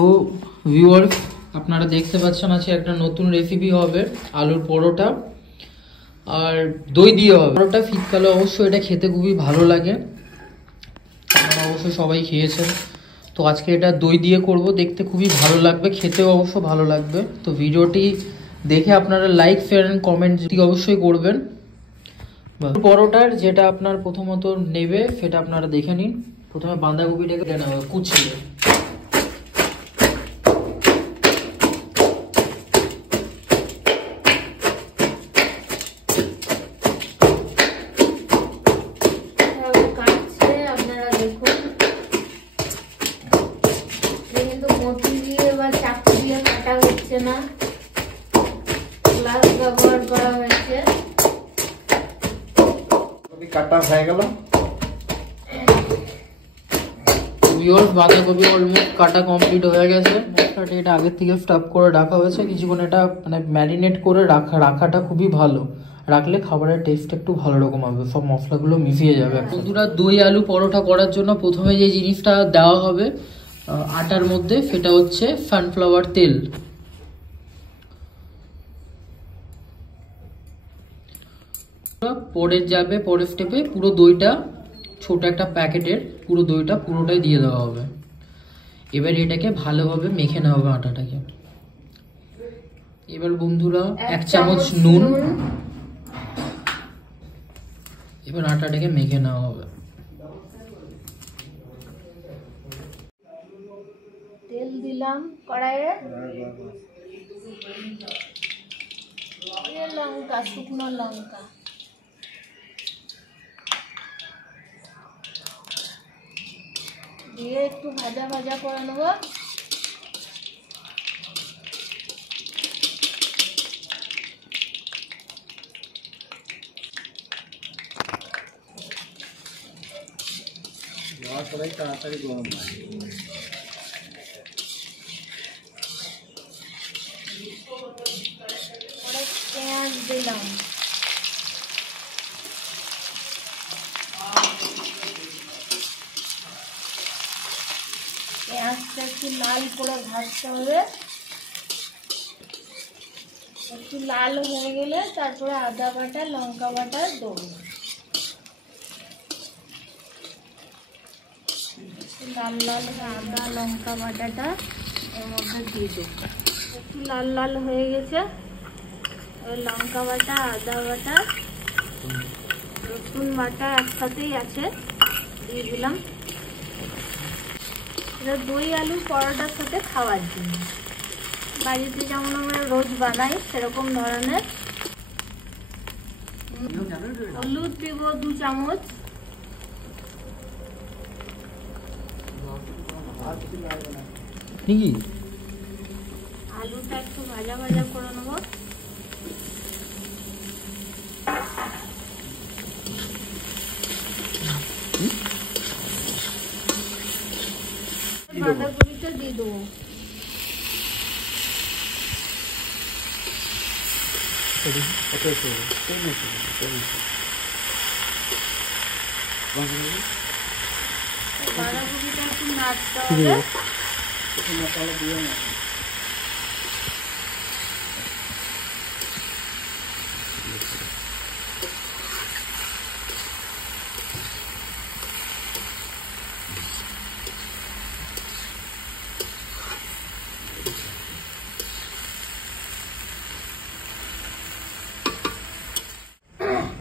তো ভিউয়ার্স, আপনারা দেখতে পাচ্ছেন আছে একটা নতুন রেসিপি হবে আলুর পরোটা আর দই দিয়ে হবে। পরোটা শীতকালে অবশ্যই এটা খেতে খুবই ভালো লাগে, আপনারা অবশ্যই সবাই খেয়েছেন। তো আজকে এটা দই দিয়ে করব, দেখতে খুবই ভালো লাগবে, খেতেও অবশ্য ভালো লাগবে। তো ভিডিওটি দেখে আপনারা লাইক শেয়ার এন্ড কমেন্ট অবশ্যই করবেন। পরোটার যেটা আপনার প্রথমত নেবে সেটা আপনারা দেখে নিন। প্রথমে বাঁধাকপিটাকে কুচিয়ে না গ্লাস ব্যবহার করা হয়েছে। কাটা হয়ে গেল। বাঁধাকপি অলমোস্ট কাটা কমপ্লিট হয়ে গেছে। মশলাটা এটা আগের থেকে স্টাফ করে রাখা হয়েছে কিছুক্ষণ। এটা মানে ম্যারিনেট করে রাখাটা খুবই ভালো, রাখলে খাবারের টেস্ট একটু ভালো রকম হবে, সব মশলাগুলো মিশিয়ে যাবে। বন্ধুরা, দই আলু পরোটা করার জন্য প্রথমে যে জিনিসটা দেওয়া হবে আটার মধ্যে সেটা হচ্ছে সানফ্লাওয়ার তেল। পরের যাবে পরের স্টেপে পুরো দইটা, ছোট একটা প্যাকেটের পুরো দইটা পুরোটাই দিয়ে দেওয়া হবে। এবার এটাকে ভালোভাবে মেখে নেওয়া হবে আটাটাকে। এবার বন্ধুরা 1 চামচ নুন, এবার আটাটাকে মেখে নেওয়া হবে। তেল দিলাম কড়াইয়ে, লঙ্কা, শুকনো লঙ্কা, দিয়ে একটু ভাজা ভাজা করে নেব। তাড়াতাড়ি গরম পেঁয়াজ দিলাম, পেঁয়াজটা একটু লাল করে ভাজতে হবে। একটু লাল হয়ে গেলে তারপরে আদা বাটা লঙ্কা বাটা দেবো। লাল লাল আদা লঙ্কা বাটাটা এর মধ্যে দিয়ে দেবো। একটু লাল লাল হয়ে গেছে, লঙ্কা বাটা আদা বাটা রসুন বাটা একসাথেই আছে, দিয়ে দিলাম। এটা দই আলু পরোটার সাথে খাওয়ার জন্য, বাড়িতে যেমন আমরা রোজ বানাই সেরকম ধরনের। হলুদ দেব 2 চামচ, আলুটা একটু ভাজা ভাজা করে নেব। বাঁধাকপিটা দিয়ে দেবো। বাঁধাকপিটা একটু নাড়তে হবে।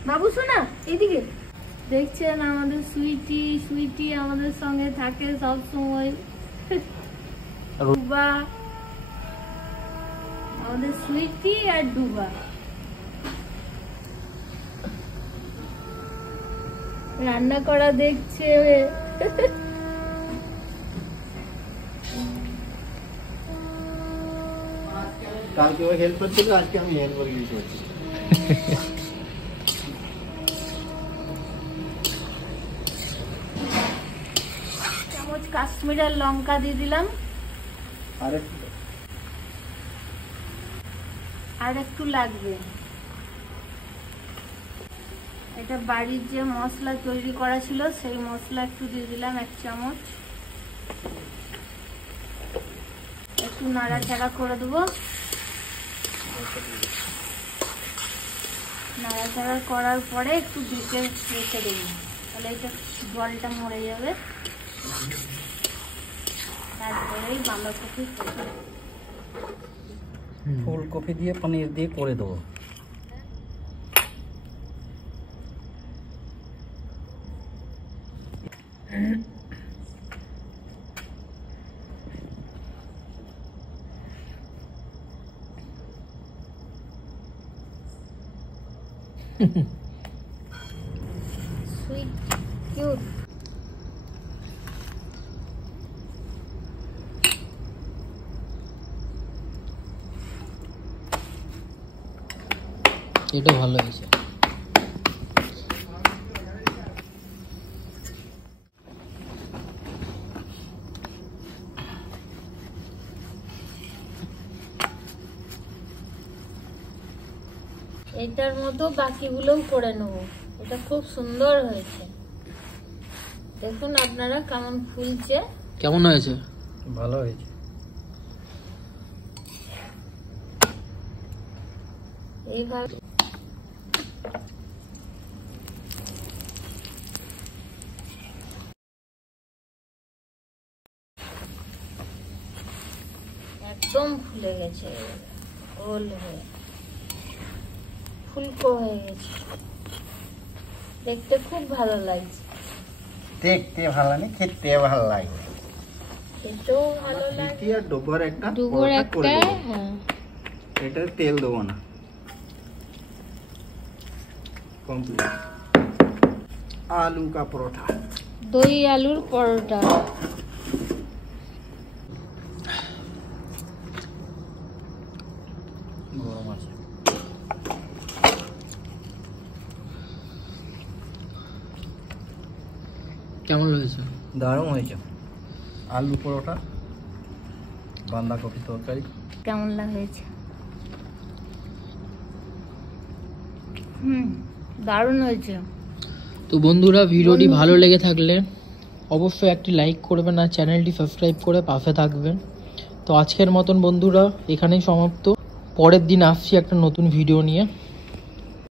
বাবু শোনা, এইদিকে দেখছেন আমাদের সুইটি আমাদের সঙ্গে থাকে সব সময়। ডুবা, আমাদের সুইটি আর ডুবা রান্না করা দেখছে। কালকে ও হেল্প করছিল, আজকে আমি হেল্প করে দিয়েছি। চামচ কাশ্মীরের লঙ্কা দিয়ে দিলাম, আর একটু লাগবে। এটা বাড়ির যে মশলা তৈরি করা ছিল সেই মশলা একটু দিয়ে দিলাম 1 চামচ। একটু নাড়াচাড়া করে দেবো। নাড়াচাড়া করার পরে একটু ঢেকে রেখে দেবো, তাহলে এটা জলটা মরে যাবে। তারপরেই বাঁধাকপি ফুলকপি দিয়ে পনির দিয়ে করে দেবো। Sweet cute. এটা ভালো হয়েছে। এটার মতো বাকিগুলোও করে নেবো। এটা খুব সুন্দর হয়েছে, দেখুন আপনারা কেমন ফুলছে। কেমন হয়েছে? ভালো হয়েছে। এইভাবে একদম ফুলে গেছে, গোল হয়ে ফুলকো হয়ে গেছে, দেখতে খুব ভালো লাগছে। দেখতে ভালো নেই, খেতে ভালো লাগে। খেতেও ভালো লাগে। আর ডুবোর একটা ডুবোর পরোটা একটা, করে দেবো। হ্যাঁ এটা তেল দেবো না, কমপ্লিট। आलू का परोठा, দই আলুর পরোটা। গরম আছে। কেমন হয়েছে? দারুণ হয়েছে। আলু পরোটা, বাঁধাকপি তরকারি। কেমন হয়েছে? দারুণ হয়েছে। তো বন্ধুরা, ভিডিওটি ভালো লেগে থাকলে অবশ্যই একটি লাইক করবেন আর চ্যানেলটি সাবস্ক্রাইব করে পাশে থাকবেন। তো আজকের মতন বন্ধুরা এখানেই সমাপ্ত। পরের দিন আসছি একটা নতুন ভিডিও নিয়ে।